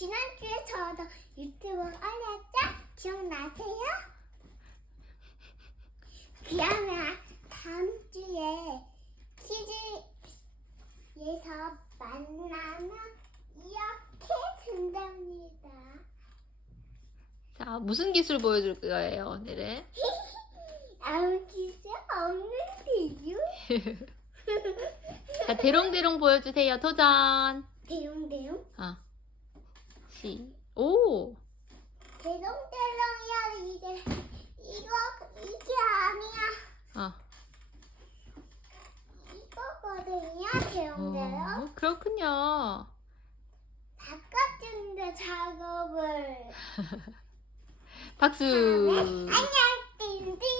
지난주에 저도 유튜브 올렸죠? 기억나세요? 그러면 다음 주에 퀴즈에서 만나면 이렇게 된답니다. 자, 무슨 기술 보여줄 거예요, 오늘은? 아무 기술 없는데요? 자, 대롱대롱 보여주세요, 도전! 대롱대롱? 어. 시. 오. 대롱대롱이야 이제 이거 이게 아니야 어. 이거거든요 대롱대롱 어, 그렇군요. 바꿔준다 작업을 박수. 안녕 띵띵띵띵띵 띵띵띵띵띵